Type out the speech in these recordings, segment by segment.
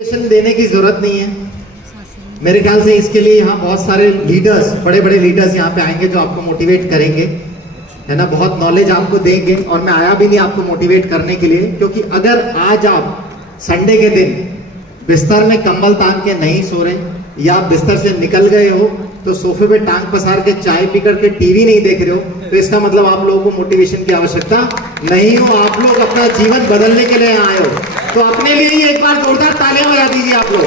देने की जरूरत नहीं है मेरे ख्याल से। इसके लिए यहाँ बहुत सारे लीडर्स, बड़े बड़े लीडर्स यहाँ पे आएंगे जो आपको मोटिवेट करेंगे, है ना, बहुत नॉलेज आपको देंगे। और मैं आया भी नहीं आपको मोटिवेट करने के लिए, क्योंकि अगर आज आप संडे के दिन बिस्तर में कंबल तान के नहीं सो रहे या बिस्तर से निकल गए हो तो सोफे पे टांग पसार के चाय पी करके टीवी नहीं देख रहे हो, तो इसका मतलब आप लोगों को मोटिवेशन की आवश्यकता नहीं हो। आप लोग अपना जीवन बदलने के लिए आए हो, तो अपने लिए ही एक बार जोरदार तालियां बजा दीजिए आप लोग।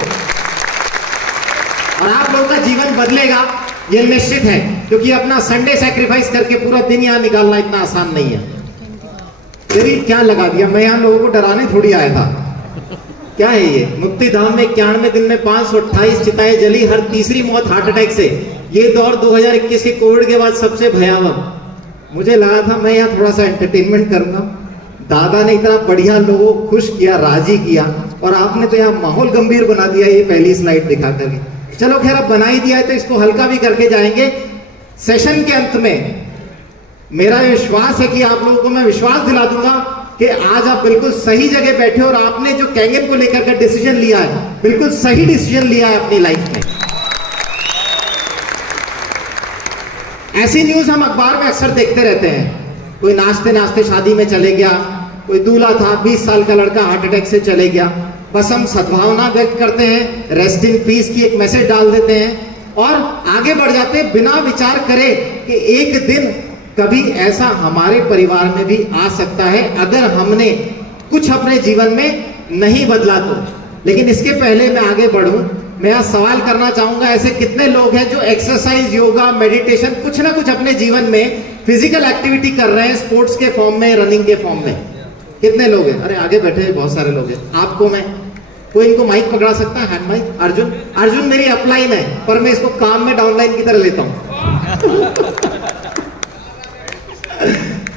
और आप लोगों का जीवन बदलेगा ये निश्चित है, क्योंकि अपना संडे सैक्रिफाइस करके पूरा दिन यहाँ निकालना इतना आसान नहीं है। तेरी क्या लगा दिया, मैं यहाँ लोगों को डराने थोड़ी आया था। क्या है ये? मुक्ति धाम में 91 दिन में 528 चिताएं जली, हर तीसरी मौत हार्ट अटैक से। ये दौर 2021 के कोविड के बाद सबसे भयावह। मुझे लगा था मैं यहाँ थोड़ा सा एंटरटेनमेंट करूंगा, दादा ने इतना बढ़िया लोगों को खुश किया, राजी किया, और आपने तो यहाँ माहौल गंभीर बना दिया ये पहली स्लाइड दिखा करके। चलो खैर, अब बना ही दिया है तो इसको हल्का भी करके जाएंगे। सेशन के अंत में मेरा विश्वास है कि आप लोगों को मैं विश्वास दिला दूंगा कि आज आप बिल्कुल सही जगह बैठे हो और आपने जो कैंगन को लेकर का डिसीजन लिया है, बिल्कुल सही डिसीजन लिया है अपनी लाइफ में। ऐसी न्यूज हम अखबार में अक्सर देखते रहते हैं, कोई नाचते नाचते शादी में चले गया, कोई दूल्हा था 20 साल का लड़का हार्ट अटैक से चले गया। बस हम सद्भावना व्यक्त करते हैं, रेस्ट इन पीस की एक मैसेज डाल देते हैं और आगे बढ़ जाते हैं, बिना विचार करे कि एक दिन कभी ऐसा हमारे परिवार में भी आ सकता है अगर हमने कुछ अपने जीवन में नहीं बदला तो। लेकिन इसके पहले मैं आगे बढ़ूं, मैं आज सवाल करना चाहूंगा, ऐसे कितने लोग हैं जो एक्सरसाइज, योगा, मेडिटेशन, कुछ ना कुछ अपने जीवन में फिजिकल एक्टिविटी कर रहे हैं, स्पोर्ट्स के फॉर्म में, रनिंग के फॉर्म में? कितने लोग हैं? अरे आगे बैठे बहुत सारे लोग हैं। आपको मैं, कोई इनको माइक पकड़ा सकता है? Hand mic. अर्जुन मेरी अपलाइन है, पर मैं इसको काम में डाउनलाइन की तरह लेता हूं।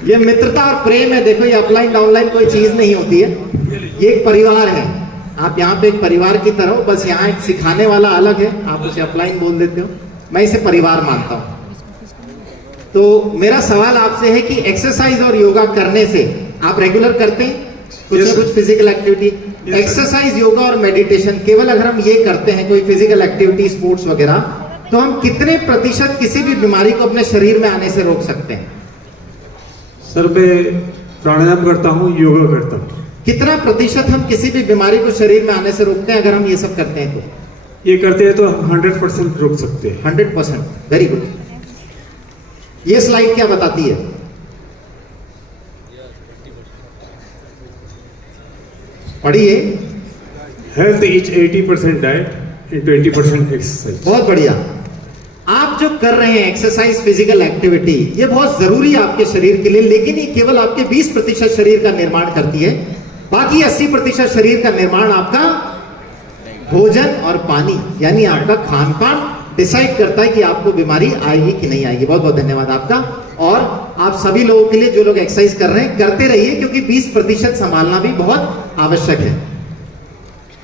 ये मित्रता और प्रेम है। देखो, ये अपलाइन डाउनलाइन कोई चीज नहीं होती है, ये एक परिवार है। आप यहाँ पे एक परिवार की तरह हो, बस यहाँ एक सिखाने वाला अलग है, आप उसे अपलाइन बोल देते हो, मैं इसे परिवार मानता हूं। तो मेरा सवाल आपसे है कि एक्सरसाइज और योगा करने से आप रेगुलर करते हैं कुछ ना कुछ फिजिकल एक्टिविटी? एक्सरसाइज, योगा और मेडिटेशन केवल अगर हम ये करते हैं, कोई फिजिकल एक्टिविटी, स्पोर्ट्स वगैरह, तो हम कितने प्रतिशत किसी भी बीमारी को अपने शरीर में आने से रोक सकते हैं? सर, मैं प्राणायाम करता हूँ, योगा करता हूँ। कितना प्रतिशत हम किसी भी बीमारी को शरीर में आने से रोकते हैं अगर हम ये सब करते हैं तो? ये करते हैं तो 100% रोक सकते हैं। 100%, वेरी गुड। ये स्लाइड क्या बताती है? पढ़िए। Health is 80% diet and 20% exercise. बहुत बढ़िया। आप जो कर रहे हैं एक्सरसाइज, फिजिकल एक्टिविटी, ये बहुत जरूरी है आपके शरीर के लिए, लेकिन ये केवल आपके 20% शरीर का निर्माण करती है। बाकी 80% शरीर का निर्माण आपका भोजन और पानी, यानी आपका खान पान डिसाइड करता है कि आपको बीमारी आएगी कि नहीं आएगी। बहुत बहुत धन्यवाद आपका। और आप सभी लोगों के लिए जो लोग एक्सरसाइज कर रहे हैं, करते रहिए, क्योंकि 20% संभालना भी बहुत आवश्यक है।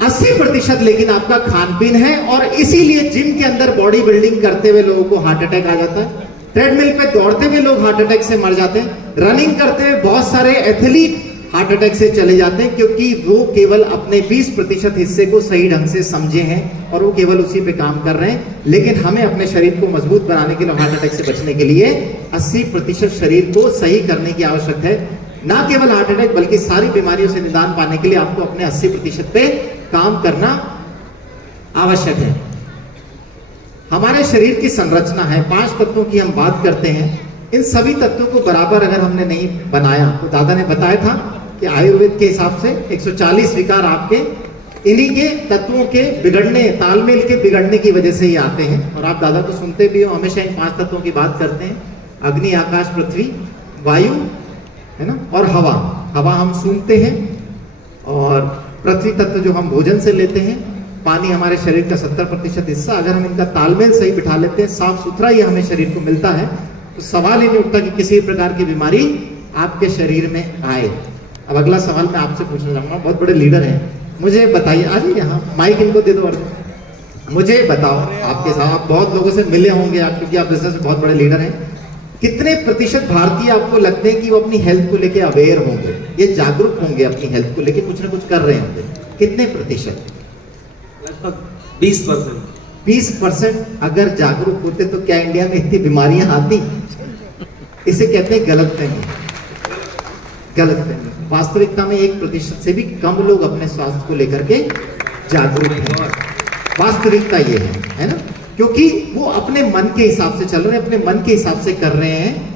80% लेकिन आपका खान पीन है, और इसीलिए जिम के अंदर बॉडी बिल्डिंग करते हुए लोगों को हार्ट अटैक आ जाता है, ट्रेडमिल पे दौड़ते हुए लोग हार्ट अटैक से मर जाते हैं, रनिंग करते हुए बहुत सारे एथलीट हार्ट अटैक से चले जाते हैं, क्योंकि वो केवल अपने 20% हिस्से को सही ढंग से समझे हैं और वो केवल उसी पे काम कर रहे हैं। लेकिन हमें अपने शरीर को मजबूत बनाने के लिए, हार्ट अटैक से बचने के लिए 80% शरीर को सही करने की आवश्यकता है। ना केवल हार्ट अटैक, बल्कि सारी बीमारियों से निदान पाने के लिए आपको अपने 80% पे काम करना आवश्यक है। हमारे शरीर की संरचना है, 5 तत्वों की हम बात करते हैं। इन सभी तत्वों को बराबर अगर हमने नहीं बनाया, तो दादा ने बताया था कि आयुर्वेद के हिसाब से 140 विकार आपके इन्हीं के तत्वों के बिगड़ने, तालमेल के बिगड़ने की वजह से ही आते हैं। और आप दादा को सुनते भी हो, हमेशा इन 5 तत्वों की बात करते हैं। अग्नि, आकाश, पृथ्वी, वायु, है ना, और हवा। हवा हम सूंघते हैं, और पृथ्वी तत्व जो हम भोजन से लेते हैं, पानी हमारे शरीर का 70% हिस्सा। अगर हम इनका तालमेल सही बिठा लेते हैं, साफ सुथरा ये हमें शरीर को मिलता है, तो सवाल ही नहीं उठता कि किसी प्रकार की बीमारी आपके शरीर में आए। अब अगला सवाल मैं आपसे पूछना चाहूंगा, बहुत बड़े लीडर हैं, मुझे बताइए, आ जाइए यहाँ, माइक इनको दे दो। मुझे बताओ, आपके साथ आप बहुत लोगों से मिले होंगे, आप, क्योंकि आप बिजनेस में बहुत बड़े लीडर हैं, कितने प्रतिशत भारतीय आपको लगते हैं कि वो अपनी हेल्थ को लेके अवेयर होंगे, ये जागरूक होंगे, अपनी हेल्थ को लेके कुछ ना कुछ कर रहे होंगे? कितने प्रतिशत? 20%। 20% अगर जागरूक होते तो क्या इंडिया में इतनी बीमारियां आती? इसे कहते हैं गलतफहमी। गलतफहमी। वास्तविकता में 1% से भी कम लोग अपने स्वास्थ्य को लेकर के जागरूक हैं। वास्तविकता ये है ना? क्योंकि वो अपने मन के हिसाब से चल रहे हैं, अपने मन के हिसाब से कर रहे हैं,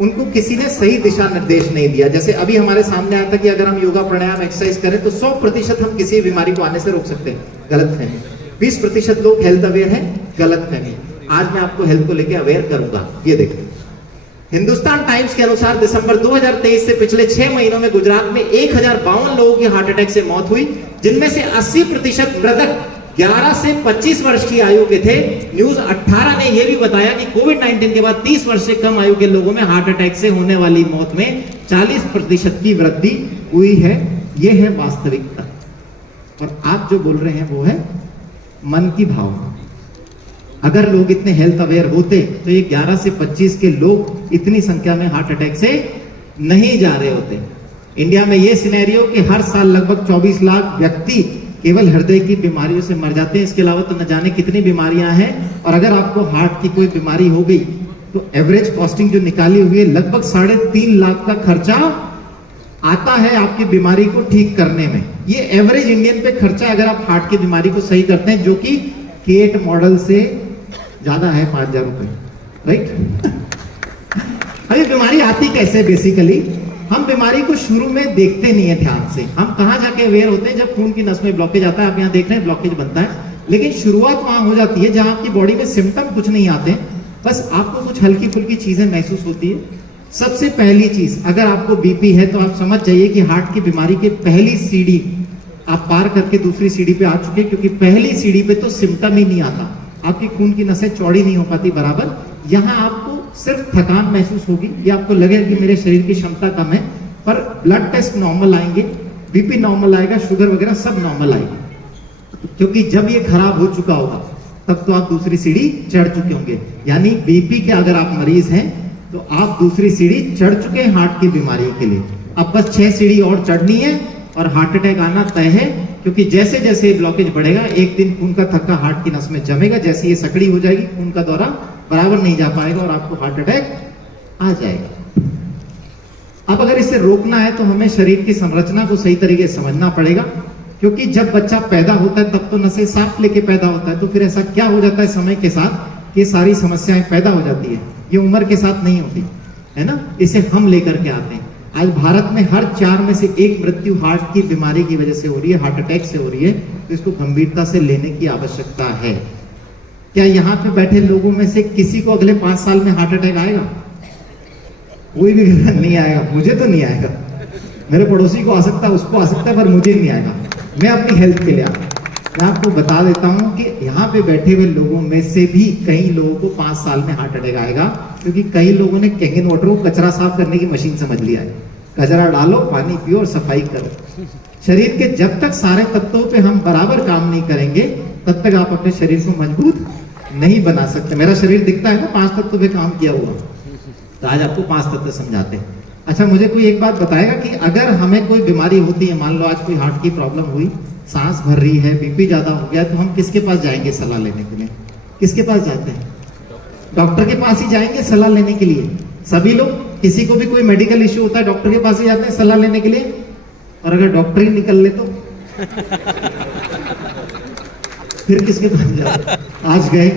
उनको किसी ने सही दिशा निर्देश नहीं दिया। जैसे अभी हमारे सामने आया था कि अगर हम योगा प्राणायाम एक्सरसाइज करें तो 100% हम किसी बीमारी को आने से रोक सकते हैं। गलतफहमी। 20% लोग हेल्थ अवेयर हैं। गलतफहमी। आज मैं आपको हेल्थ को लेकर अवेयर करूंगा। ये देखिए, हिंदुस्तान टाइम्स के अनुसार दिसंबर 2023 से पिछले 6 महीनों में गुजरात में 1052 लोगों की हार्ट अटैक से मौत हुई, जिनमें से 80% मृतक 11 से 25 वर्ष की आयु के थे। न्यूज 18 ने यह भी बताया कि कोविड-19 के बाद 30 वर्ष से कम आयु के लोगों में हार्ट अटैक से होने वाली मौत में 40% की वृद्धि हुई है। यह है वास्तविकता। और आप जो बोल रहे हैं वो है मन की भावना। अगर लोग इतने हेल्थ अवेयर होते तो ये 11 से 25 के लोग इतनी संख्या में हार्ट अटैक से नहीं जा रहे होते। इंडिया में ये सिनेरियो कि हर साल लगभग 24 लाख व्यक्ति केवल हृदय की बीमारियों से मर जाते हैं। इसके अलावा तो न जाने कितनी बीमारियां हैं। और अगर आपको हार्ट की कोई बीमारी हो गई तो एवरेज कॉस्टिंग जो निकाली हुई है, लगभग 3.5 लाख का खर्चा आता है आपकी बीमारी को ठीक करने में। ये एवरेज इंडियन पे खर्चा अगर आप हार्ट की बीमारी को सही करते हैं, जो कि केट मॉडल से ज्यादा है 5,000 रुपए, राइट? अभी बीमारी आती कैसे? बेसिकली हम बीमारी को शुरू में देखते नहीं है ध्यान से। हम कहां जाके अवेयर होते हैं? जब खून की नस में ब्लॉकेज आता है। आप यहां देख रहे हैं ब्लॉकेज बनता है, लेकिन शुरुआत वहां हो जाती है जहां आपकी बॉडी में सिम्टम कुछ नहीं आते, बस आपको कुछ हल्की फुल्की चीजें महसूस होती है। सबसे पहली चीज, अगर आपको बीपी है तो आप समझ जाइए कि हार्ट की बीमारी की पहली सीढ़ी आप पार करके दूसरी सीढ़ी पे आ चुके, क्योंकि पहली सीढ़ी पे तो सिम्टम ही नहीं आता। आपकी खून की नसें चौड़ी नहीं हो पाती बराबर। यहां आपको सिर्फ थकान महसूस होगी या आपको लगेगा कि मेरे शरीर की क्षमता कम है, पर ब्लड टेस्ट नॉर्मल आएंगे, बीपी नॉर्मल आएगा, शुगर वगैरह सब नॉर्मल आएगी। क्योंकि जब ये खराब हो चुका होगा तब तो आप दूसरी सीढ़ी चढ़ चुके होंगे। यानी बीपी के अगर आप मरीज हैं तो आप दूसरी सीढ़ी चढ़ चुके हैं हार्ट की बीमारी के लिए। अब बस 6 सीढ़ी और चढ़नी है और हार्ट अटैक आना तय है। क्योंकि जैसे जैसे ब्लॉकेज बढ़ेगा, एक दिन खून का थक्का हार्ट की नस में जमेगा, जैसे ये सकड़ी हो जाएगी, खून का दौरा बराबर नहीं जा पाएगा और आपको हार्ट अटैक आ जाएगा। अब अगर इसे रोकना है तो हमें शरीर की संरचना को सही तरीके से समझना पड़ेगा। क्योंकि जब बच्चा पैदा होता है तब तो नसें साफ लेके पैदा होता है, तो फिर ऐसा क्या हो जाता है समय के साथ कि सारी समस्याएं पैदा हो जाती है। ये उम्र के साथ नहीं होती है ना, इसे हम लेकर के आते हैं। आज भारत में हर 4 में से 1 मृत्यु हार्ट की बीमारी की वजह से हो रही है, हार्ट अटैक से हो रही है। तो इसको गंभीरता से लेने की आवश्यकता है। क्या यहाँ पे बैठे लोगों में से किसी को अगले 5 साल में हार्ट अटैक आएगा? कोई भी नहीं आएगा। मुझे तो नहीं आएगा, मेरे पड़ोसी को आ सकता है, उसको आ सकता है, पर मुझे नहीं आएगा। मैं अपनी हेल्थ के लिए आता हूं। मैं आपको बता देता हूं कि यहाँ पे बैठे हुए लोगों में से भी कई लोगों को 5 साल में हार्ट अटैक आएगा, क्योंकि कई लोगों ने कैंगन वाटर को कचरा साफ करने की मशीन समझ लिया है। कचरा डालो, पानी पियो और सफाई करो। शरीर के जब तक सारे तत्वों पे हम बराबर काम नहीं करेंगे तब तक आप अपने शरीर को मजबूत नहीं बना सकते। मेरा शरीर दिखता है ना 5 तत्वों पे काम किया हुआ, तो आज आपको 5 तत्व समझाते हैं। अच्छा, मुझे कोई एक बात बताएगा कि अगर हमें कोई बीमारी होती है, मान लो आज कोई हार्ट की प्रॉब्लम हुई, सांस भर रही है, बीपी ज्यादा हो गया, तो हम किसके पास जाएंगे सलाह लेने के लिए? किसके पास जाते हैं? डॉक्टर के पास ही जाएंगे सलाह लेने के लिए। सभी लोग, किसी को भी कोई मेडिकल इश्यू होता है डॉक्टर के पास ही जाते हैं सलाह लेने के लिए। और अगर डॉक्टर ही निकल ले तो फिर किसके पास जाते? आज गए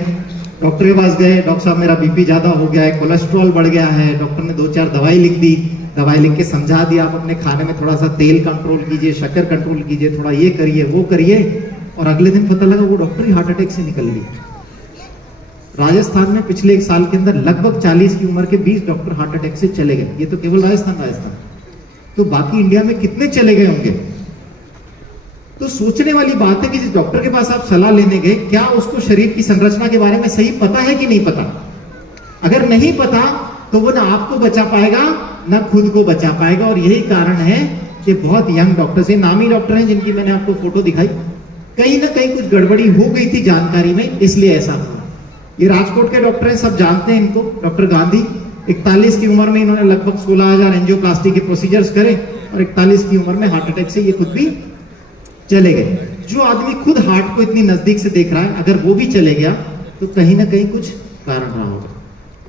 डॉक्टर के पास गए, डॉक्टर साहब मेरा बीपी ज्यादा हो गया है, कोलेस्ट्रॉल बढ़ गया है। डॉक्टर ने 2-4 दवाई लिख दी, दवाई लिख के समझा दिया आप अपने खाने में थोड़ा सा तेल कंट्रोल कीजिए, शक्कर कंट्रोल कीजिए, थोड़ा ये करिए वो करिए, और अगले दिन पता लगा वो डॉक्टर ही हार्ट अटैक से निकल गई। राजस्थान में पिछले 1 साल के अंदर लगभग 40 की उम्र के 20 डॉक्टर हार्ट अटैक से चले गए। ये तो केवल राजस्थान। तो बाकी इंडिया में कितने चले गए होंगे? तो सोचने वाली बात है कि जिस डॉक्टर के पास आप सलाह लेने गए, क्या उसको शरीर की संरचना के बारे में सही पता है कि नहीं पता? अगर नहीं पता तो वो ना आपको बचा पाएगा ना खुद को बचा पाएगा। और यही कारण है कि बहुत यंग डॉक्टर्स, ये नामी डॉक्टर हैं जिनकी मैंने आपको फोटो दिखाई, कहीं ना कहीं कुछ गड़बड़ी हो गई थी जानकारी में, इसलिए ऐसा हुआ। ये राजकोट के डॉक्टर हैं, सब जानते हैं इनको, डॉक्टर गांधी। 41 की उम्र में इन्होंने लगभग 16,000 एंजियोप्लास्टी के प्रोसीजर्स करे और 41 की उम्र में हार्ट अटैक से ये खुद भी चले गए। जो आदमी खुद हार्ट को इतनी नजदीक से देख रहा है, अगर वो भी चले गया तो कहीं ना कहीं कुछ कारण रहा होगा।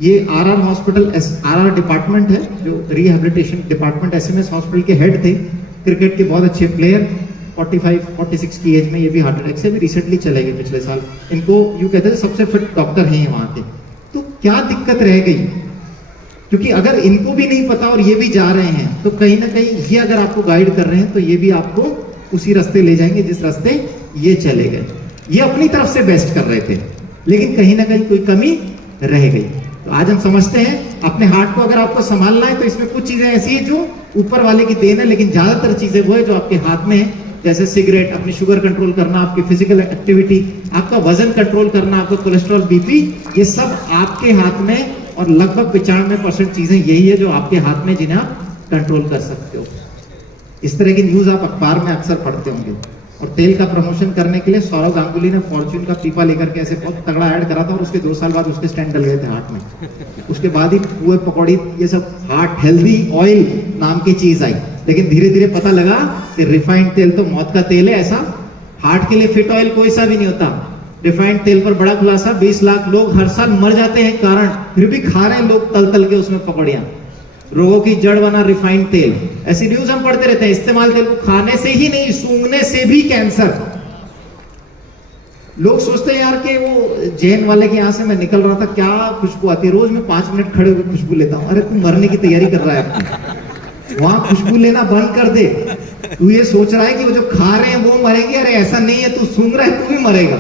ये आरआर हॉस्पिटल, आरआर डिपार्टमेंट है, जो रिहैबिलिटेशन डिपार्टमेंट एसएमएस हॉस्पिटल के हेड थे, क्रिकेट के बहुत अच्छे प्लेयर, 45-46 की एज में ये भी हार्ट अटैक से भी रिसेंटली चले गए पिछले साल। इनको यूं कहते थे सबसे फिट डॉक्टर हैं वहां के। तो क्या दिक्कत रह गई? क्योंकि अगर इनको भी नहीं पता और ये भी जा रहे हैं, तो कहीं ना कहीं ये अगर आपको गाइड कर रहे हैं तो ये भी आपको उसी रास्ते ले जाएंगे जिस रास्ते ये चले गए। ये अपनी तरफ से बेस्ट कर रहे थे, लेकिन कहीं ना कहीं कोई कमी रह गई। तो आज हम समझते हैं अपने हार्ट को अगर आपको संभालना है तो इसमें कुछ चीजें ऐसी है जो ऊपर वाले की देन है, लेकिन ज्यादातर चीजें वो है जो आपके हाथ में है। जैसे सिगरेट, अपनी शुगर कंट्रोल करना, आपकी फिजिकल एक्टिविटी, आपका वजन कंट्रोल करना, आपका कोलेस्ट्रॉल, बीपी, ये सब आपके हाथ में। और लगभग 95% चीजें यही है जो आपके हाथ में, जिन्हें आप कंट्रोल कर सकते हो। इस तरह की न्यूज आप अखबार में अक्सर पढ़ते होंगे। और तेल का प्रमोशन करने के लिए सौरव गांगुली ने फॉर्च्यून का पीपा लेकर के ऐसे बहुत तगड़ा ऐड करा था, और उसके 2 साल बाद उसके स्टैंड डल गए थे हार्ट में। उसके बाद ही पुए पकौड़ी, ये सब हार्ट हेल्दी ऑयल नाम की चीज आई। लेकिन धीरे धीरे पता लगा कि रिफाइंड तेल तो मौत का तेल है। ऐसा हार्ट के लिए फिट ऑयल कोई सा भी नहीं होता। रिफाइंड तेल पर बड़ा खुलासा, 20 लाख लोग हर साल मर जाते हैं कारण, फिर भी खा रहे हैं लोग तल तल के उसमें पकौड़ियां। रोगों की जड़ बना रिफाइंड तेल। ऐसी न्यूज हम पढ़ते रहते हैं। इस्तेमाल तेल को खाने से ही नहीं, सूंघने से भी कैंसर। लोग सोचते हैं यार कि वो जैन वाले के यहां से मैं निकल रहा था, क्या खुशबू आती है, रोज मैं 5 मिनट खड़े होकर खुशबू लेता हूं। अरे तू मरने की तैयारी कर रहा है, वहां खुशबू लेना बंद कर दे। तू ये सोच रहा है कि वो जो खा रहे हैं वो मरेंगे, अरे ऐसा नहीं है, तू सूंघ रहा है तू भी मरेगा।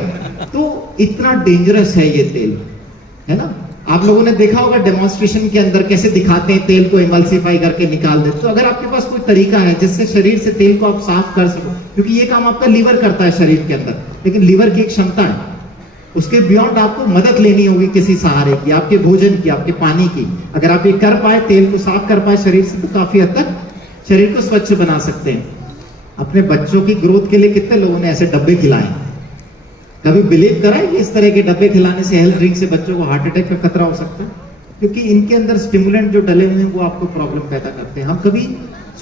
तो इतना डेंजरस है ये तेल, है ना। आप लोगों ने देखा होगा डेमोन्स्ट्रेशन के अंदर कैसे दिखाते हैं तेल को इमल्सिफाई करके निकाल देते। तो अगर आपके पास कोई तरीका है जिससे शरीर से तेल को आप साफ कर सको, क्योंकि ये काम आपका लीवर करता है शरीर के अंदर, लेकिन लीवर की एक क्षमता है, उसके बियॉन्ड आपको मदद लेनी होगी किसी सहारे की, आपके भोजन की, आपके पानी की। अगर आप ये कर पाए, तेल को साफ कर पाए शरीर से, तो काफी हद तक शरीर को स्वच्छ बना सकते हैं। अपने बच्चों की ग्रोथ के लिए कितने लोगों ने ऐसे डब्बे खिलाए? कभी बिलीव करा है कि इस तरह के डब्बे खिलाने से, हेल्थ ड्रिंक से बच्चों को हार्ट अटैक का खतरा हो सकता है? क्योंकि इनके अंदर स्टिमुलेंट जो डले हुए हैं वो आपको प्रॉब्लम पैदा करते हैं। हम कभी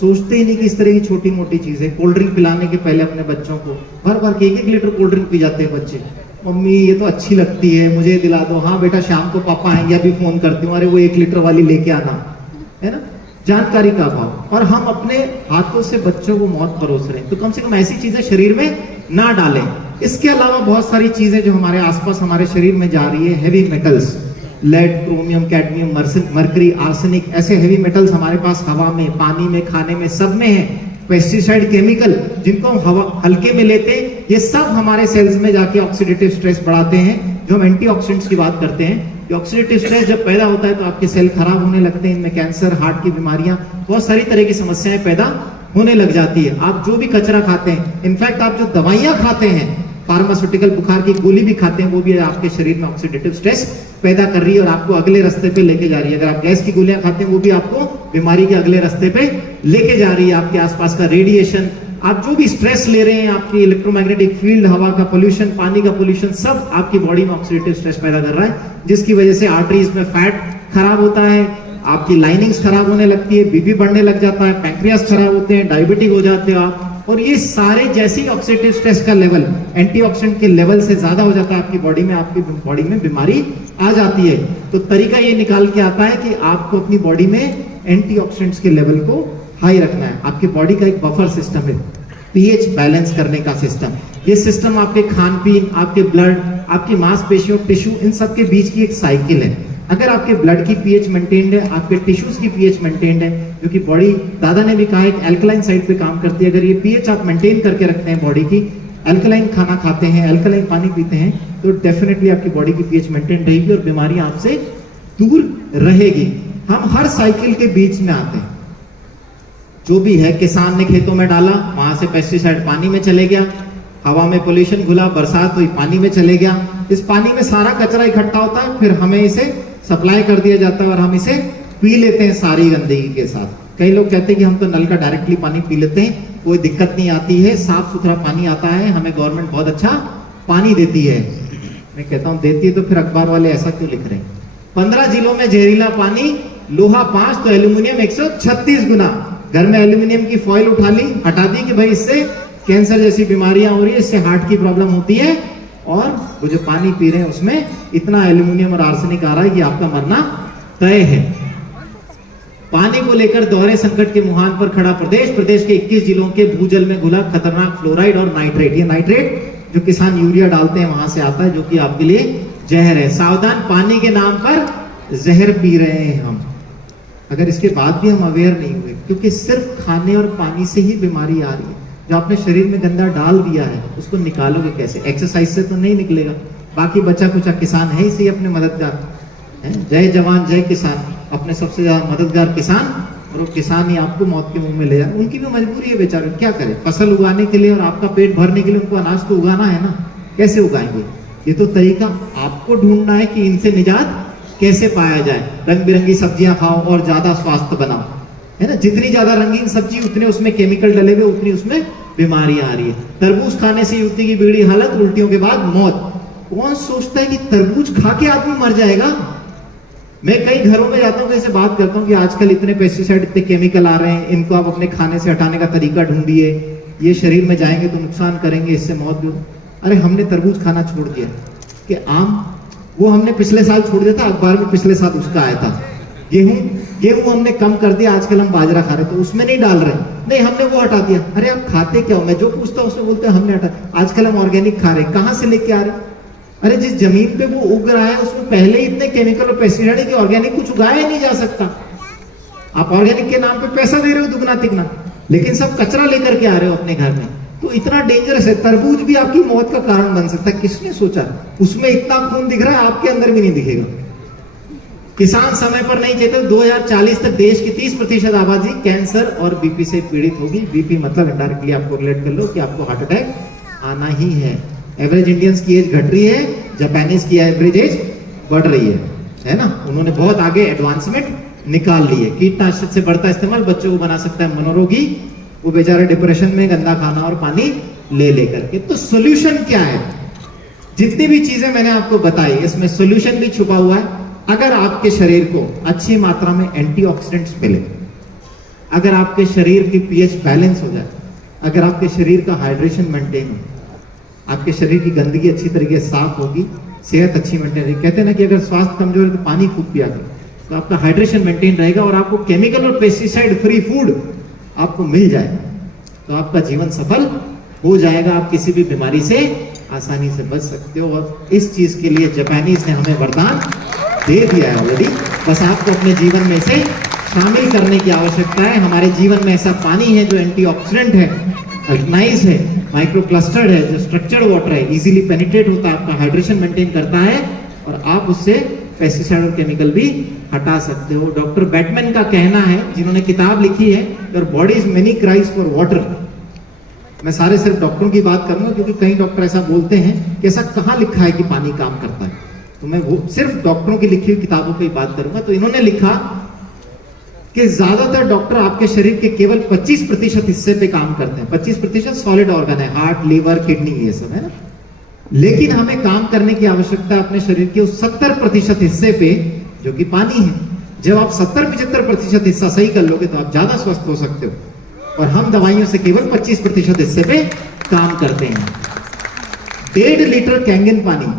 सोचते ही नहीं कि इस तरह की छोटी मोटी चीजें, कोल्ड ड्रिंक पिलाने के पहले अपने बच्चों को भर भर के 1-1 लीटर कोल्ड ड्रिंक पी जाते हैं बच्चे। मम्मी ये तो अच्छी लगती है, मुझे दिला दो। हाँ बेटा, शाम को पापा आएंगे, अभी फोन करती हूँ, अरे वो 1 लीटर वाली लेके आना, है ना। जानकारी का अभाव। और हम अपने हाथों से बच्चों को मौत परोस रहे हैं। तो कम से कम ऐसी चीजें शरीर में ना डालें। इसके अलावा बहुत सारी चीजें जो हमारे आसपास हमारे शरीर में जा रही है, heavy metals, lead, chromium, cadmium, mercury, arsenic, ऐसे हैवी मेटल्स हमारे पास हवा में, पानी में, खाने में, सब में है। पेस्टिसाइड, केमिकल, जिनको हम हवा हल्के में लेते हैं, ये सब हमारे सेल्स में जाके ऑक्सीडेटिव स्ट्रेस बढ़ाते हैं। जो हम एंटीऑक्सीडेंट्स की बात करते हैं, ऑक्सीडेटिव स्ट्रेस जब पैदा होता है तो आपके सेल खराब होने लगते हैं, इनमें कैंसर, हार्ट की बीमारियां, बहुत सारी तरह की समस्याएं पैदा होने लग जाती है। आप जो भी कचरा खाते हैं, इनफैक्ट आप जो दवाइयां खाते हैं, फार्मास्यूटिकल, बुखार की गोली भी खाते हैं, वो भी आपके शरीर में ऑक्सीडेटिव स्ट्रेस पैदा कर रही है और आपको अगले रास्ते पे लेके जा रही है। अगर आप गैस की गोलियां खाते हैं, वो भी आपको बीमारी के अगले रास्ते पे लेके जा रही है। आपके आसपास का रेडिएशन, आप जो भी स्ट्रेस ले रहे हैं, आपकी इलेक्ट्रोमैग्नेटिक फील्ड, हवा का पोल्यूशन, पानी का पोल्यूशन, सब आपकी बॉडी में ऑक्सीडेटिव स्ट्रेस पैदा कर रहा है, जिसकी वजह से आर्टरीज में फैट खराब होता है, आपकी लाइनिंग्स खराब होने लगती है, बीपी बढ़ने लग जाता है, पैंक्रियास खराब होते हैं, डायबिटिक हो जाते हो आप। और ये सारे जैसे ही ऑक्सीडेटिव स्ट्रेस का लेवल एंटीऑक्सीडेंट के लेवल से ज्यादा हो जाता है आपकी बॉडी में, आपकी बॉडी में बीमारी आ जाती है। तो तरीका ये निकाल के आता है कि आपको अपनी बॉडी में एंटीऑक्सीडेंट्स के लेवल को हाई रखना है। आपकी बॉडी का एक बफर सिस्टम है, पीएच बैलेंस करने का सिस्टम। ये सिस्टम आपके खान पीन, आपके ब्लड, आपकी मांसपेशियों, टिश्यू, इन सब के बीच की एक साइकिल है। अगर आपके ब्लड की पीएच मेंटेन्ड है, आपके टिश्यूज की पीएच मेंटेन्ड है, क्योंकि बॉडी, दादा ने भी कहा, एक एल्कलाइन साइड पे काम करती है। अगर ये पीएच आप मेंटेन करके रखते हैं बॉडी की, एल्कलाइन खाना खाते हैं, एल्कलाइन पानी पीते हैं, तो डेफिनेटली आपकी बॉडी की पीएच मेंटेन रहेगी और बीमारियां आपसे दूर रहेगी। हम हर साइकिल के बीच में आते हैं। जो भी है, किसान ने खेतों में डाला, वहां से पेस्टिसाइड पानी में चले गया, हवा में पोल्यूशन घुला, बरसात हुई, पानी में चले गया। इस पानी में सारा कचरा इकट्ठा होता है, फिर हमें इसे सप्लाई कर दिया जाता है और हम इसे पी लेते हैं सारी गंदगी के साथ। कई लोग कहते हैं कि हम तो नल का डायरेक्टली पानी पी लेते हैं, कोई दिक्कत नहीं आती है, साफ सुथरा पानी आता है, हमें गवर्नमेंट बहुत अच्छा पानी देती है। मैं कहता हूं देती है तो फिर अखबार वाले ऐसा क्यों लिख रहे हैं? 15 जिलों में जहरीला पानी, लोहा 5 तो एल्यूमिनियम 136 गुना। घर में एल्यूमिनियम की फॉइल उठा ली, हटा दी कि भाई इससे कैंसर जैसी बीमारियां हो रही है, इससे हार्ट की प्रॉब्लम होती है, और वो जो पानी पी रहे हैं उसमें इतना एल्यूमिनियम और आर्सेनिक आ रहा है कि आपका मरना तय है। पानी को लेकर दोहरे संकट के मुहान पर खड़ा प्रदेश के 21 जिलों के भूजल में घुला खतरनाक फ्लोराइड और नाइट्रेट। ये नाइट्रेट जो किसान यूरिया डालते हैं वहां से आता है, जो कि आपके लिए जहर है। सावधान, पानी के नाम पर जहर पी रहे हैं हम। अगर इसके बाद भी हम अवेयर नहीं हुए, क्योंकि सिर्फ खाने और पानी से ही बीमारी आ रही है। जो आपने शरीर में गंदा डाल दिया है उसको निकालोगे कैसे? एक्सरसाइज से तो नहीं निकलेगा। बाकी बचा कुचा किसान है ही सही अपने मददगार है। जय जवान जय किसान, अपने सबसे ज्यादा मददगार किसान, और वो किसान ही आपको मौत के मुंह में ले जाए। उनकी भी मजबूरी है बेचारे, क्या करें? फसल उगाने के लिए और आपका पेट भरने के लिए उनको अनाज तो उगाना है ना, कैसे उगाएंगे? ये तो तरीका आपको ढूंढना है कि इनसे निजात कैसे पाया जाए। रंग बिरंगी सब्जियां खाओ और ज्यादा स्वास्थ्य बनाओ, है ना। जितनी ज्यादा रंगीन सब्जी उतने उसमें केमिकल डले हुए, उतनी उसमें बीमारियां आ रही है। तरबूज खाने से युवती की बिगड़ी हालत, उल्टियों के बाद मौत। कौन सोचता है कि तरबूज खा के आदमी मर जाएगा? मैं कई घरों में जाता हूँ, कैसे बात करता हूँ कि आजकल इतने पेस्टिसाइड, इतने केमिकल आ रहे हैं, इनको आप अपने खाने से हटाने का तरीका ढूंढिए। ये शरीर में जाएंगे तो नुकसान करेंगे, इससे मौत भी। अरे हमने तरबूज खाना छोड़ दिया कि आम, वो हमने पिछले साल छोड़ दिया था, अखबार में पिछले साल उसका आया था। गेहूं हमने कम कर दिया, आजकल हम बाजरा खा रहे, तो उसमें नहीं डाल रहे, नहीं हमने वो हटा दिया। अरे आप खाते क्या हो? मैं जो पूछता हूँ उसमें बोलते हैं हमने हटा। आजकल हम ऑर्गेनिक खा रहे, कहां से लेके आ रहे? अरे जिस जमीन पे वो उग रहा है उसमें पहले ही इतने केमिकल और पेस्टिसाइड है कि ऑर्गेनिक कुछ उगाया ही नहीं जा सकता। आप ऑर्गेनिक के नाम पे पैसा दे रहे हो दुगना तिगना, लेकिन सब कचरा लेकर के आ रहे हो अपने घर में। तो इतना डेंजरस है। तरबूज भी आपकी मौत का कारण बन सकता है। किसने सोचा? उसमें इतना खून दिख रहा है, आपके अंदर भी नहीं दिखेगा। किसान समय पर नहीं चेते, 2040 तक देश की 30% आबादी कैंसर और बीपी से पीड़ित होगी। बीपी मतलब इनडायरेक्टली आपको रिलेट कर लो कि आपको हार्ट अटैक आना ही है। एवरेज इंडियंस की एज घट रही है, जापानीज की एवरेज एज बढ़ रही है ना। उन्होंने बहुत आगे एडवांसमेंट निकाल ली है। कीटनाशक से बढ़ता इस्तेमाल बच्चों को बना सकता है मनोरोगी। वो बेचारे डिप्रेशन में गंदा खाना और पानी ले लेकर के। तो सोल्यूशन क्या है? जितनी भी चीजें मैंने आपको बताई, इसमें सोल्यूशन भी छुपा हुआ है। अगर आपके शरीर को अच्छी मात्रा में एंटीऑक्सीडेंट्स मिले, अगर आपके शरीर की पीएच बैलेंस हो जाए, अगर आपके शरीर का हाइड्रेशन मेंटेन हो, आपके शरीर की गंदगी अच्छी तरीके से साफ होगी, सेहत अच्छी मेंटेन रहेगी। कहते हैं ना कि अगर स्वास्थ्य कमजोर है तो पानी खूब पिया करो, तो आपका हाइड्रेशन मेंटेन रहेगा और आपको केमिकल और पेस्टिसाइड फ्री फूड आपको मिल जाएगा, तो आपका जीवन सफल हो जाएगा। आप किसी भी बीमारी से आसानी से बच सकते हो। और इस चीज के लिए जापानीज ने हमें वरदान दे दिया है ऑलरेडी। बस आपको अपने जीवन में इसे शामिल करने की आवश्यकता है। हमारे जीवन में ऐसा पानी है जो एंटीऑक्सीडेंट है, अल्कलाइज है, माइक्रोक्लस्टर्ड है, जो स्ट्रक्चर्ड वाटर है, इजीली पेनिट्रेट होता है, आपका हाइड्रेशन मेंटेन करता है, और आप उससे पेस्टिसाइड और केमिकल भी हटा सकते हो। डॉक्टर बैटमैन का कहना है, जिन्होंने किताब लिखी है your body is many cries for water. मैं सारे सिर्फ डॉक्टरों की बात करूंगा, क्योंकि कई डॉक्टर ऐसा बोलते हैं कि ऐसा कहाँ लिखा है कि पानी काम करता है, तो मैं वो सिर्फ डॉक्टरों की लिखी हुई किताबों की बात करूंगा। तो इन्होंने लिखा कि ज्यादातर डॉक्टर आपके शरीर के केवल 25% हिस्से पे काम करते हैं। 25% सॉलिड ऑर्गन है, हार्ट, लीवर, किडनी, ये सब है ना। लेकिन हमें काम करने की आवश्यकता है अपने शरीर के उस 70% हिस्से पे जो कि पानी है। जब आप 70-75% हिस्सा सही कर लोगे तो आप ज्यादा स्वस्थ हो सकते हो। और हम दवाइयों से केवल 25% हिस्से पे काम करते हैं। 1.5 लीटर कैंगन पानी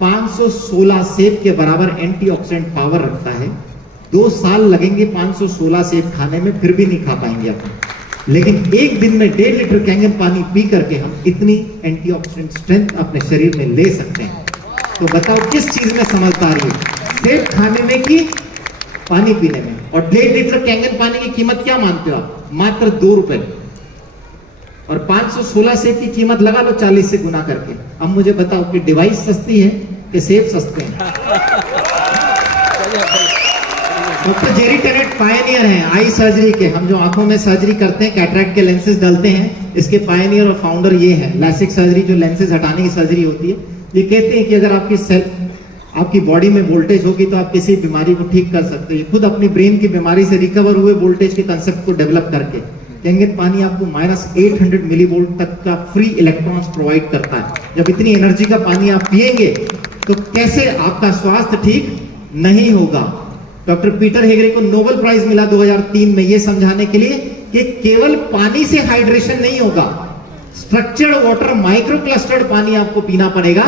516 सेब के बराबर एंटीऑक्सीडेंट पावर रखता है। 2 साल लगेंगे 516 सेब खाने में, फिर भी नहीं खा पाएंगे आप। लेकिन एक दिन में 1.5 लीटर कैंगन पानी पी करके हम इतनी एंटीऑक्सीडेंट स्ट्रेंथ अपने शरीर में ले सकते हैं। तो बताओ किस चीज में समझदारी है, सेब खाने में कि पानी पीने में? और 1.5 लीटर कैंगन पानी की कीमत क्या मानते हो आप? मात्र 2 रुपए। और 516 सेब की कीमत लगा लो 40 से गुना करके। अब मुझे बताओ कि डिवाइस सस्ती है कि सेब सस्ते हैं? डॉक्टर जेरी टेनेट पायनियर हैं आई सर्जरी के। हम जो आंखों में सर्जरी करते हैं, कैटरेक्ट के लेंसेज डलते हैं, इसके पायनियर और फाउंडर ये हैं। लैसिक सर्जरी जो लेंसेज हटाने की सर्जरी होती है, ये कहते हैं कि अगर आपकी बॉडी में वोल्टेज होगी तो आप किसी बीमारी को ठीक कर सकते हैं। खुद अपनी ब्रेन की बीमारी से रिकवर हुए वोल्टेज के कंसेप्ट को डेवलप करके। कैंगन पानी आपको -800 मिलीवोल्ट तक का फ्री इलेक्ट्रॉन्स प्रोवाइड करता है। जब इतनी एनर्जी का पानी आप पिएंगे तो कैसे आपका स्वास्थ्य ठीक नहीं होगा। डॉक्टर पीटर हेगड़े को नोबेल प्राइज मिला 2003 में यह समझाने के लिए कि केवल पानी से हाइड्रेशन नहीं होगा, स्ट्रक्चर्ड वाटर, माइक्रो क्लस्टर्ड पानी आपको पीना पड़ेगा,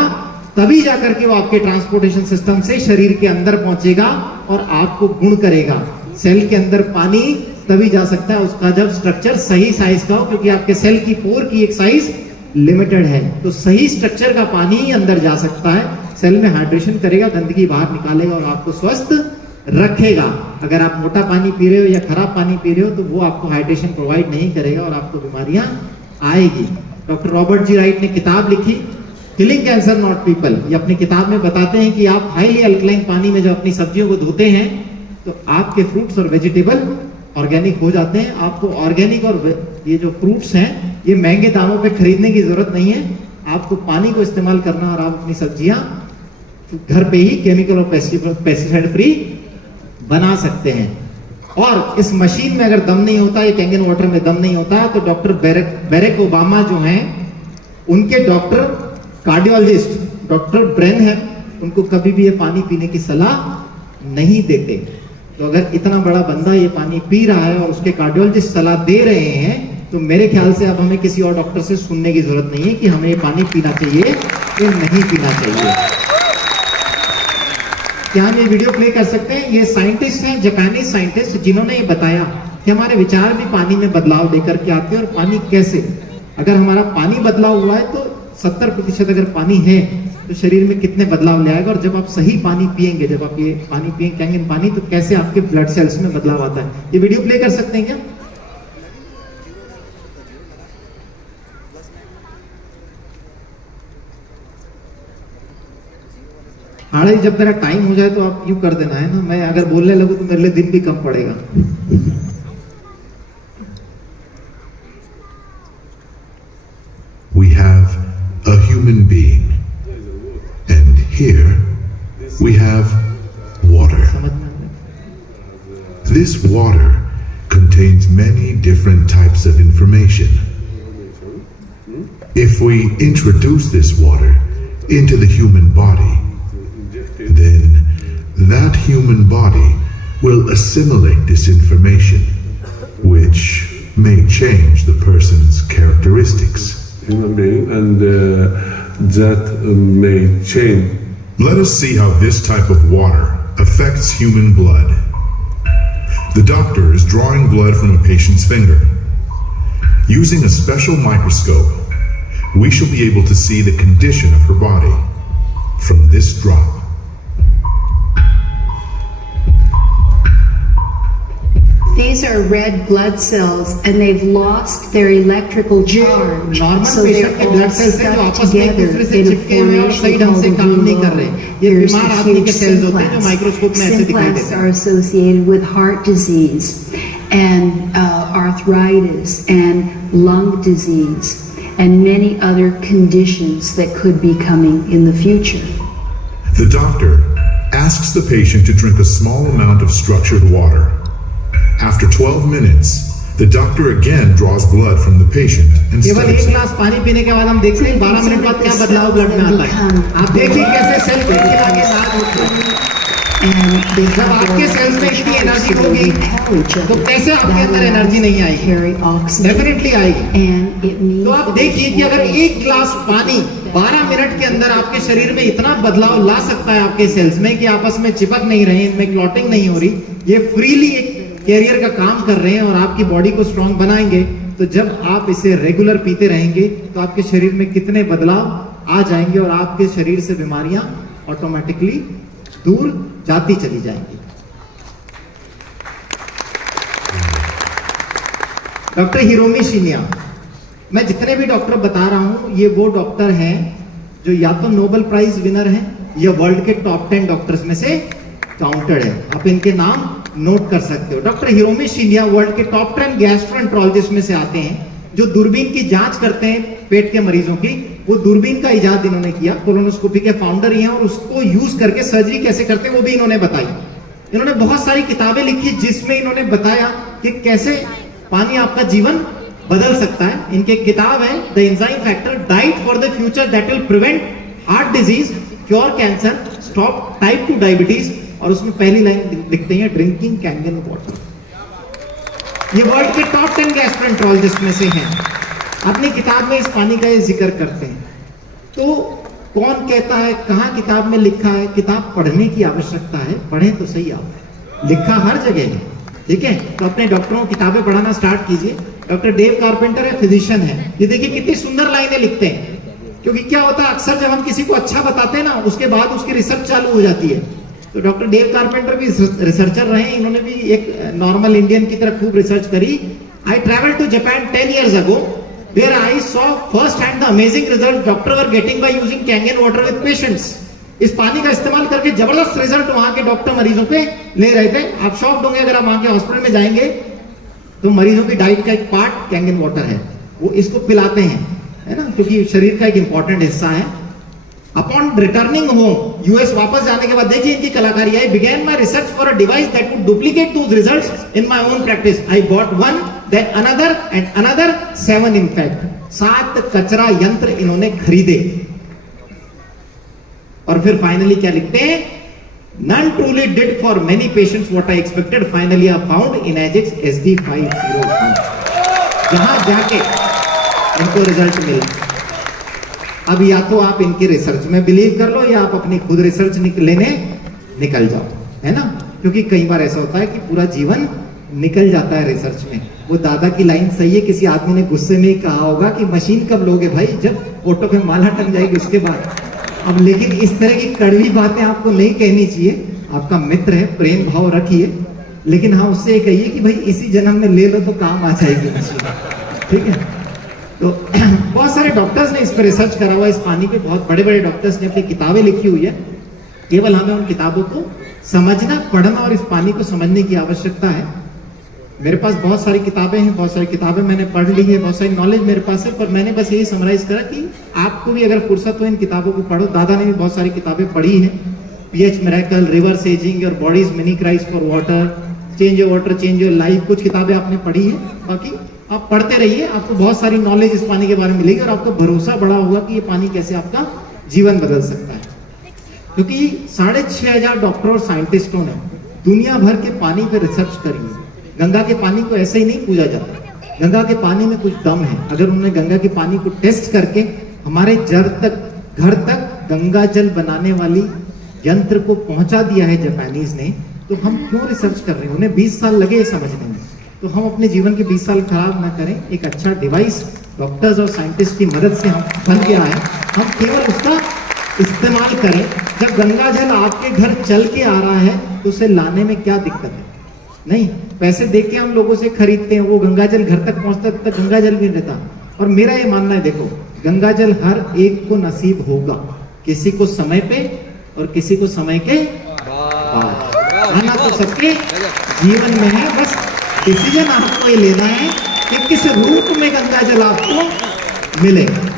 तभी जाकर के वो आपके ट्रांसपोर्टेशन सिस्टम से शरीर के अंदर पहुंचेगा और आपको गुण करेगा। सेल के अंदर पानी तभी जा सकता है उसका जब स्ट्रक्चर सही साइज का हो, क्योंकि आपके सेल की पोर की एक साइज लिमिटेड है। तो सही स्ट्रक्चर का पानी ही अंदर जा सकता है, सेल में हाइड्रेशन करेगा, गंदगी बाहर निकालेगा और आपको स्वस्थ रखेगा। अगर आप मोटा पानी पी रहे हो या खराब पानी पी रहे हो तो वो आपको हाइड्रेशन प्रोवाइड नहीं करेगा और आपको बीमारियां आएगी। डॉक्टर रॉबर्ट जी राइट ने किताब लिखी किलिंग कैंसर नॉट पीपल। ये अपनी किताब में बताते हैं कि आप हाईली अल्कलाइन पानी में जब अपनी सब्जियों को धोते हैं तो आपके फ्रूट्स और वेजिटेबल ऑर्गेनिक हो जाते हैं। आपको ऑर्गेनिक और ये जो फ्रूट्स हैं ये महंगे दामों पे खरीदने की जरूरत नहीं है, आपको पानी को इस्तेमाल करना और आप अपनी सब्जियां घर पे ही केमिकल और पेस्टिसाइड फ्री बना सकते हैं। और इस मशीन में अगर दम नहीं होता, ये कैंगन वाटर में दम नहीं होता, तो डॉक्टर बैरक ओबामा जो हैं उनके डॉक्टर कार्डियोलॉजिस्ट डॉक्टर ब्रेन है, उनको कभी भी ये पानी पीने की सलाह नहीं देते। तो अगर इतना बड़ा बंदा ये पानी पी रहा है और उसके कार्डियोलॉजिस्ट सलाह दे रहे हैं तो मेरे ख्याल से अब हमें किसी और डॉक्टर से सुनने की जरूरत नहीं है कि हमें ये पानी पीना चाहिए या नहीं पीना चाहिए। क्या हम ये वीडियो प्ले कर सकते हैं? ये साइंटिस्ट हैं, जापानीज साइंटिस्ट, जिन्होंने ये बताया कि हमारे विचार भी पानी में बदलाव लेकर के आते हैं। और पानी कैसे? अगर हमारा पानी बदलाव हुआ है तो 70% अगर पानी है तो शरीर में कितने बदलाव ले आएगा। और जब आप सही पानी पिएंगे, जब आप ये पानी पिएंगे कैंगन पानी, तो कैसे आपके ब्लड सेल्स में बदलाव आता है। ये वीडियो प्ले कर सकते हैं क्या? हालांकि जब मेरा टाइम हो जाए तो आप यूं कर देना है ना, मैं अगर बोलने लगूं तो मेरे लिए दिन भी कम पड़ेगा। We have a human being, and here we have water. समझ में आ रहा है? This water contains many different types of information. If we introduce this water into the human body, then that human body will assimilate this information, which may change the person's characteristics. Human being, and that may change. Let us see how this type of water affects human blood. The doctor is drawing blood from a patient's finger. Using a special microscope, we shall be able to see the condition of her body from this drop. These are red blood cells and they've lost their electrical charge. Normal So patient के they're blood all sales हैं जो stuck आपस में एक together दूसरे से in a चिपके हुए और सही formation ढंग से called a काम नहीं कर halo. रहे। ये Here's बीमार the आदमी huge के सेल्स होते हैं जो symplasm. माइक्रोस्कोप में ऐसे दिखाई देते Symplasms हैं। are associated with heart disease and arthritis and lung disease and many other conditions that could be coming in the future. The doctor asks the patient to drink a small amount of structured water. After 12 minutes, the doctor again draws blood from the patient and केवल studies एक it. गिलास पानी पीने के बाद हम देखते हैं 12 मिनट बाद क्या बदलाव ब्लड में आता है। आप देखिए कैसे सेल के आगे लाल होते हैं। And they जब आपके सेल्स में इतनी एनर्जी होगी तो कैसे आपके अंदर एनर्जी नहीं आएगी? carry oxygen. डेफिनेटली आएगी। And it means तो आप that देखिए there's कि अगर more एक गिलास पानी 12 मिनट के अंदर आपके शरीर में इतना बदलाव ला सकता है आपके सेल्स में कि आपस में चिपक नहीं रहे, इनमें क्लॉटिंग नहीं हो रही, ये फ्रीली एक कैरियर का काम कर रहे हैं और आपकी बॉडी को स्ट्रांग बनाएंगे, तो जब आप इसे रेगुलर पीते रहेंगे तो आपके शरीर में कितने बदलाव आ जाएंगे और आपके शरीर से बीमारियां ऑटोमेटिकली दूर जाती चली जाएंगी। डॉक्टर हिरोमी शिनिया, मैं जितने भी डॉक्टर बता रहा हूं ये वो डॉक्टर हैं जो या तो नोबेल प्राइज विनर हैं या वर्ल्ड के टॉप 10 डॉक्टर्स में से काउंटेड है। आप इनके नाम नोट कर सकते हो। डॉक्टर हिरोमी शिनिया वर्ल्ड के टॉप 10 गैस्ट्रोएंट्रोलॉजिस्ट में से आते हैं जो दूरबीन की जांच करते हैं पेट के मरीजों की। वो दूरबीन का इजाद इन्होंने किया, कोलोनोस्कोपी के फाउंडर ही हैं और उसको यूज करके सर्जरी कैसे करते हैं वो भी इन्होंने बताई। इन्होंने बहुत सारी किताबें लिखी जिसमें इन्होंने बताया कि कैसे पानी आपका जीवन बदल सकता है। इनकी किताब है the enzyme factor, diet for the future that will prevent heart disease, cure cancer, stop type 2 diabetes. और उसमें पहली लाइन लिखते हैं ड्रिंकिंग कैंगन वाटर। ये वर्ल्ड के टॉप 10 गैस्ट्रोएंट्रोलॉजिस्ट में से हैं। अपनी किताब में इस पानी का ये जिक्र करते हैं। तो कौन कहता है, कहाँ किताब में लिखा है? किताब पढ़ने की आवश्यकता है, पढ़ें तो सही आप, लिखा हर जगह है, ठीक है। तो अपने डॉक्टरों को किताबें पढ़ाना स्टार्ट कीजिए। डॉक्टर डेव कारपेंटर है, फिजिशियन है, ये देखिए कितनी सुंदर लाइनें लिखते हैं। क्योंकि क्या होता है, अक्सर जब हम किसी को अच्छा बताते हैं ना, उसके बाद उसकी रिसर्च चालू हो जाती है। तो डॉक्टर डेव कारपेंटर भी रिसर्चर रहे हैं, इन्होंने भी एक नॉर्मल इंडियन की तरह खूब रिसर्च करी। I travel to Japan 10 years ago where I saw first hand the amazing results doctors were getting by using Kangen water with patients. इस पानी का इस्तेमाल करके जबरदस्त रिजल्ट वहां के डॉक्टर मरीजों पे ले रहे थे। आप शॉक्ड होंगे अगर आप वहां के हॉस्पिटल में जाएंगे तो मरीजों की डाइट का एक पार्ट कैंगन वाटर है, वो इसको पिलाते हैं, है ना, क्योंकि शरीर का एक इंपॉर्टेंट हिस्सा है। अपॉन रिटर्निंग होम, यूएस वापस जाने के बाद देखिए इनकी कलाकारी। I begin my research for a device that would duplicate those results in my own practice. I bought one, then another and another, 7 in fact, 7 कचरा यंत्र इन्होंने खरीदे। और फिर फाइनली क्या लिखते हैं, none truly did for many patients what I expected, finally I found Inagix SD505, जहां जाके इनको रिजल्ट मिला। अब या तो आप इनकी रिसर्च में बिलीव कर लो या आप अपनी खुद रिसर्च लेने निकल जाओ, है ना। क्योंकि कई बार ऐसा होता है कि पूरा जीवन निकल जाता है रिसर्च में। वो दादा की लाइन सही है, किसी आदमी ने गुस्से में ही कहा होगा कि मशीन कब लोगे भाई, जब फोटो पे माला टंग जाएगी उसके बाद। अब लेकिन इस तरह की कड़वी बातें आपको नहीं कहनी चाहिए। आपका मित्र है, प्रेम भाव रखिए, लेकिन हाँ उससे कहिए कि भाई इसी जन्म में ले लो तो काम आ जाएगी मशीन, ठीक है। तो बहुत सारे डॉक्टर्स ने इस पर रिसर्च करा हुआ, इस पानी पे बहुत बड़े बड़े डॉक्टर्स ने अपनी किताबें लिखी हुई है। केवल हमें उन किताबों को समझना, पढ़ना और इस पानी को समझने की आवश्यकता है। मेरे पास बहुत सारी किताबें हैं, बहुत सारी किताबें मैंने पढ़ ली है, बहुत सारी नॉलेज मेरे पास है, पर मैंने बस यही समराइज करा कि आपको भी अगर फुर्सत हो इन किताबों को पढ़ो। दादा ने भी बहुत सारी किताबें पढ़ी हैं, pH miracle, reverse ageing, your bodies mini cries for water, change your water change your life, कुछ किताबें आपने पढ़ी है। बाकी आप पढ़ते रहिए, आपको बहुत सारी नॉलेज इस पानी के बारे में मिलेगी और आपको भरोसा बड़ा होगा कि ये पानी कैसे आपका जीवन बदल सकता है। क्योंकि 6500 डॉक्टर और साइंटिस्टों ने दुनिया भर के पानी पे रिसर्च करी है। गंगा के पानी को ऐसे ही नहीं पूजा जाता, गंगा के पानी में कुछ दम है। अगर उन्होंने गंगा के पानी को टेस्ट करके हमारे घर तक गंगा जल बनाने वाली यंत्र को पहुंचा दिया है जापानीज ने, तो हम क्यों रिसर्च कर रहे हैं? उन्हें 20 साल लगे समझने में, तो हम अपने जीवन के 20 साल खराब ना करें। एक अच्छा डिवाइस डॉक्टर्स और साइंटिस्ट की मदद से हम बन के आए, हम केवल उसका इस्तेमाल करें। जब गंगा जल आपके घर चल के आ रहा है तो उसे लाने में क्या दिक्कत है? नहीं, पैसे दे के हम लोगों से खरीदते हैं, वो गंगा जल घर तक पहुंचता है तब गंगा जल भी रहता। और मेरा ये मानना है, देखो गंगा जल हर एक को नसीब होगा, किसी को समय पे और किसी को समय के बाद। आना तो सबके जीवन में है, बस डिसीजन आपको ये लेना है कि किस रूप में गंगा जल आपको मिलेगा।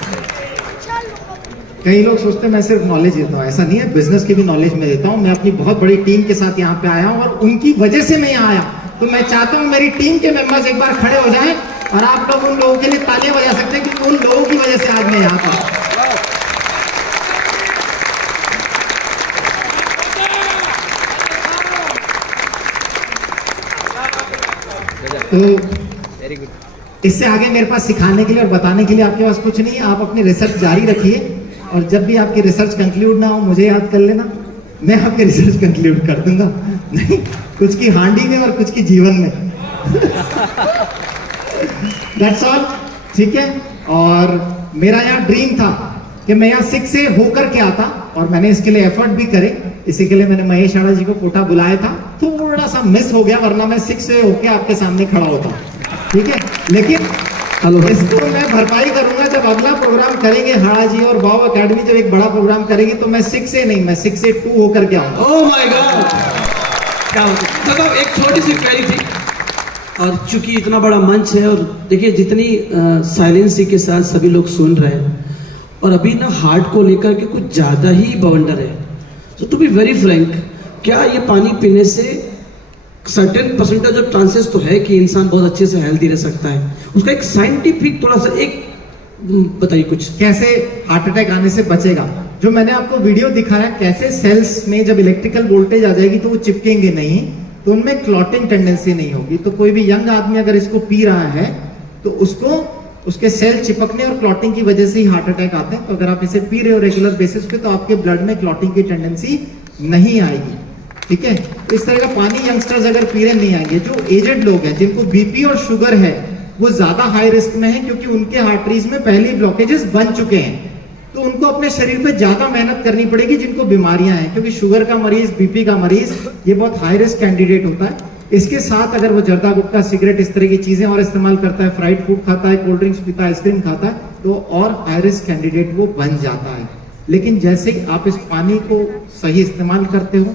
कई लोग सोचते हैं मैं सिर्फ नॉलेज देता हूँ, ऐसा नहीं है, बिजनेस की भी नॉलेज मैं देता हूँ। मैं अपनी बहुत बड़ी टीम के साथ यहाँ पे आया हूँ और उनकी वजह से मैं यहाँ आया। तो मैं चाहता हूँ मेरी टीम के मेंबर्स एक बार खड़े हो जाएं और आप लोग उन लोगों के लिए तालियां बजा सकते हैं क्योंकि उन लोगों की वजह से आज मैं यहाँ पर। तो इससे आगे मेरे पास सिखाने के लिए और बताने के लिए आपके पास कुछ नहीं है। आप अपनी रिसर्च जारी रखिए और जब भी आपकी रिसर्च कंक्लूड ना हो मुझे याद कर लेना, मैं आपकी रिसर्च कंक्लूड कर दूंगा। नहीं, कुछ की हांडी में और कुछ की जीवन में। दैट्स ऑल, ठीक है। और मेरा यहाँ ड्रीम था कि मैं यहाँ 6 से होकर के आता और मैंने इसके लिए एफर्ट भी करे। इसी के लिए मैंने महेश आड़ा जी को कोटा बुलाया था, थोड़ा सा मिस हो गया, वरना मैं 6 से होके आपके सामने खड़ा होता, ठीक है। लेकिन इसको मैं भरपाई करूंगा जब अगला प्रोग्राम करेंगे। हाड़ा जी और वाव एकेडमी जब एक बड़ा प्रोग्राम करेगी तो मैं 6 से नहीं, मैं 6 से 2 होकर के आऊंगा। ओह माय गॉड, क्या होता है। मतलब एक छोटी सी क्वेरी थी, और चूंकि इतना बड़ा मंच है और देखिए जितनी साइलेंसी के साथ सभी लोग सुन रहे हैं, और अभी ना हार्ट को लेकर के कुछ ज्यादा ही बवंडर है। सो टू बी वेरी फ्रैंक, क्या ये पानी पीने से सर्टेन परसेंटेज ऑफ चांसेस तो है कि इंसान बहुत अच्छे से हेल्दी रह सकता है? उसका एक साइंटिफिक थोड़ा सा एक बताइए कुछ, कैसे हार्ट अटैक आने से बचेगा। जो मैंने आपको वीडियो दिखाया कैसे सेल्स में जब इलेक्ट्रिकल वोल्टेज आ जाएगी तो वो चिपकेंगे नहीं, तो उनमें क्लॉटिंग टेंडेंसी नहीं होगी। तो कोई भी यंग आदमी अगर इसको पी रहा है तो उसको उसके सेल चिपकने और क्लॉटिंग की वजह से ही हार्ट अटैक आते हैं। तो अगर आप इसे पी रहे हो रेगुलर बेसिस पे तो आपके ब्लड में क्लॉटिंग की टेंडेंसी नहीं आएगी, ठीक है। इस तरह का पानी यंगस्टर्स अगर पी रहे नहीं आएंगे। जो एजेड लोग हैं जिनको बीपी और शुगर है वो ज्यादा हाई रिस्क में है, क्योंकि उनके आर्टरीज में पहले ब्लॉकेजेस बन चुके हैं, तो उनको अपने शरीर पे ज्यादा मेहनत करनी पड़ेगी। जिनको बीमारियां हैं, क्योंकि शुगर का मरीज, बीपी का मरीज ये बहुत हाई रिस्क कैंडिडेट होता है। इसके साथ अगर वो जर्दा, गुटखा, सिगरेट इस तरह की चीजें और इस्तेमाल करता है, फ्राइड फूड खाता है, कोल्ड ड्रिंक्स पीता है, आइसक्रीम खाता है, तो और हाई रिस्क कैंडिडेट वो बन जाता है। लेकिन जैसे ही आप इस पानी को सही इस्तेमाल करते हो,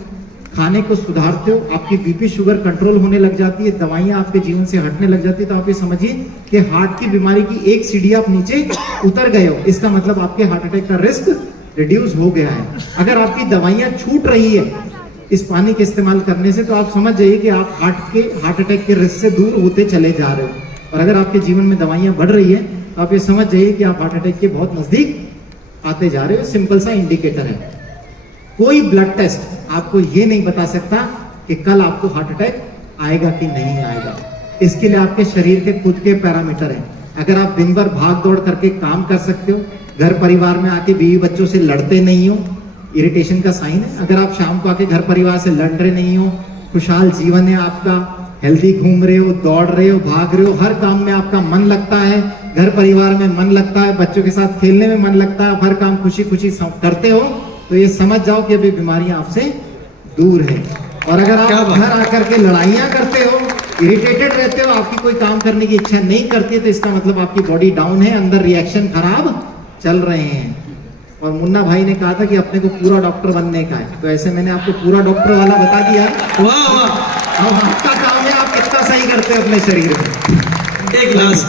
खाने को सुधारते हो, आपकी बीपी शुगर कंट्रोल होने लग जाती है, दवाइयां आपके जीवन से हटने लग जाती है, तो आप ये समझिए कि हार्ट की बीमारी की एक सीढ़ी आप नीचे उतर गए हो। इसका मतलब आपके हार्ट अटैक का रिस्क रिड्यूस हो गया है। अगर आपकी दवाइयां छूट रही है इस पानी के इस्तेमाल करने से, तो आप समझ जाइए कि आप हार्ट अटैक के रिस्क से दूर होते चले जा रहे हो। और अगर आपके जीवन में दवाइयां बढ़ रही है तो आप ये समझ जाइए कि आप हार्ट अटैक के बहुत नजदीक आते जा रहे हो। सिंपल सा इंडिकेटर है। कोई ब्लड टेस्ट आपको ये नहीं बता सकता कि कल आपको हार्ट अटैक आएगा कि नहीं आएगा। इसके लिए आपके शरीर के खुद के पैरामीटर हैं। अगर आप दिन भर भाग दौड़ करके काम कर सकते हो, घर परिवार में आके बीवी बच्चों से लड़ते नहीं हो, इरिटेशन का साइन है। अगर आप शाम को आके घर परिवार से लड़ रहे नहीं हो, खुशहाल जीवन है आपका, हेल्दी घूम रहे हो, दौड़ रहे हो, भाग रहे हो, हर काम में आपका मन लगता है, घर परिवार में मन लगता है, बच्चों के साथ खेलने में मन लगता है, हर काम खुशी खुशी करते हो, तो ये समझ जाओ कि अभी बीमारियां आपसे दूर है। और अगर आप घर आकर के लड़ाइयां करते हो, इरिटेटेड रहते हो, आपकी कोई काम करने की इच्छा नहीं करती है, तो इसका मतलब आपकी बॉडी डाउन है, अंदर रिएक्शन खराब चल रहे हैं। और मुन्ना भाई ने कहा था कि अपने को पूरा डॉक्टर बनने का है, तो ऐसे मैंने आपको पूरा डॉक्टर वाला बता दिया है। वाह वाह। अब आपका काम है आप कितना सही करते हैं अपने शरीर में। एक लास्ट,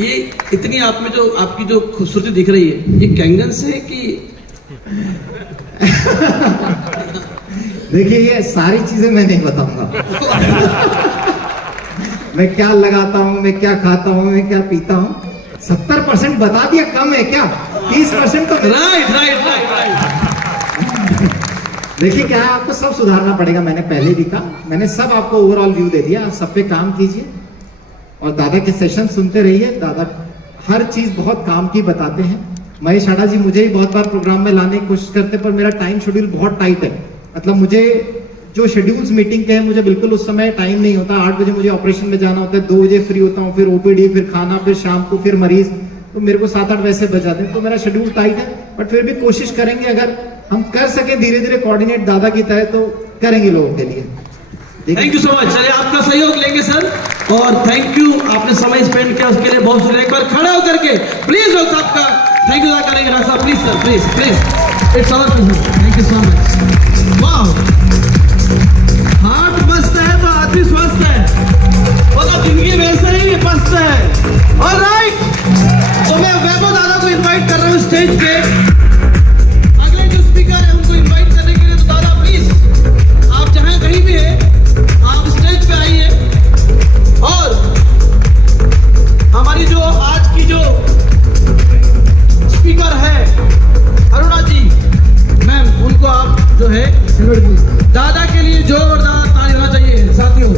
ये इतनी आप में जो आपकी जो खूबसूरती दिख रही है, ये कैंगन से है कि देखिए ये सारी चीजें मैं नहीं बताऊंगा। मैं क्या लगाता हूं, मैं क्या खाता हूं, मैं क्या पीता हूं, 70% बता दिया, कम है क्या? 30% तो राइट राइट राइट राइट। देखिए क्या है, आपको सब सुधारना पड़ेगा। मैंने पहले भी कहा, मैंने सब आपको ओवरऑल व्यू दे दिया। आप सब पे काम कीजिए और दादा के सेशन सुनते रहिए। दादा हर चीज बहुत काम की बताते हैं। महेश आड़ा जी मुझे ही बहुत बार प्रोग्राम में लाने की कोशिश करते, पर मेरा टाइम शेड्यूल बहुत टाइट है। मतलब मुझे जो शेड्यूल्स मीटिंग के हैं, मुझे बिल्कुल उस समय टाइम नहीं होता। 8 बजे मुझे ऑपरेशन में जाना होता है, 2 बजे फ्री होता हूँ, फिर ओपीडी, फिर खाना, फिर शाम को फिर मरीज, तो मेरे को 7-8 वैसे बज जाते हैं। तो मेरा शेड्यूल टाइट है, बट फिर भी कोशिश करेंगे, अगर हम कर सके धीरे धीरे कोऑर्डिनेट दादा की तरह, तो करेंगे लोगों के लिए। Thank you so much. चलिए आपका सहयोग लेंगे सर, और थैंक यू, आपने समय स्पेंड किया उसके लिए बहुत शुक्रिया। एक बार खड़ा होकर के प्लीज डॉक्टर साहब का थैंक यू अदा करेंगे। डॉक्टर साहब please sir, please please, it's our pleasure, thank you so much. वाह, हार्ट मस्त है तो आदमी स्वस्थ है, मतलब जिंदगी वैसे ही मस्त है। ऑलराइट, तो मैं वैभव दादा को इनवाइट कर रहा हूँ स्टेज पे। अगले जो स्पीकर है उनको इनवाइट करने के लिए, तो दादा प्लीज आप जहां कहीं भी है, आप स्टेज पे आइए। और हमारी जो आज की जो स्पीकर है अरुणा जी मैम, उनको आप जो है दादा के लिए जोरदार ताली होना चाहिए साथियों।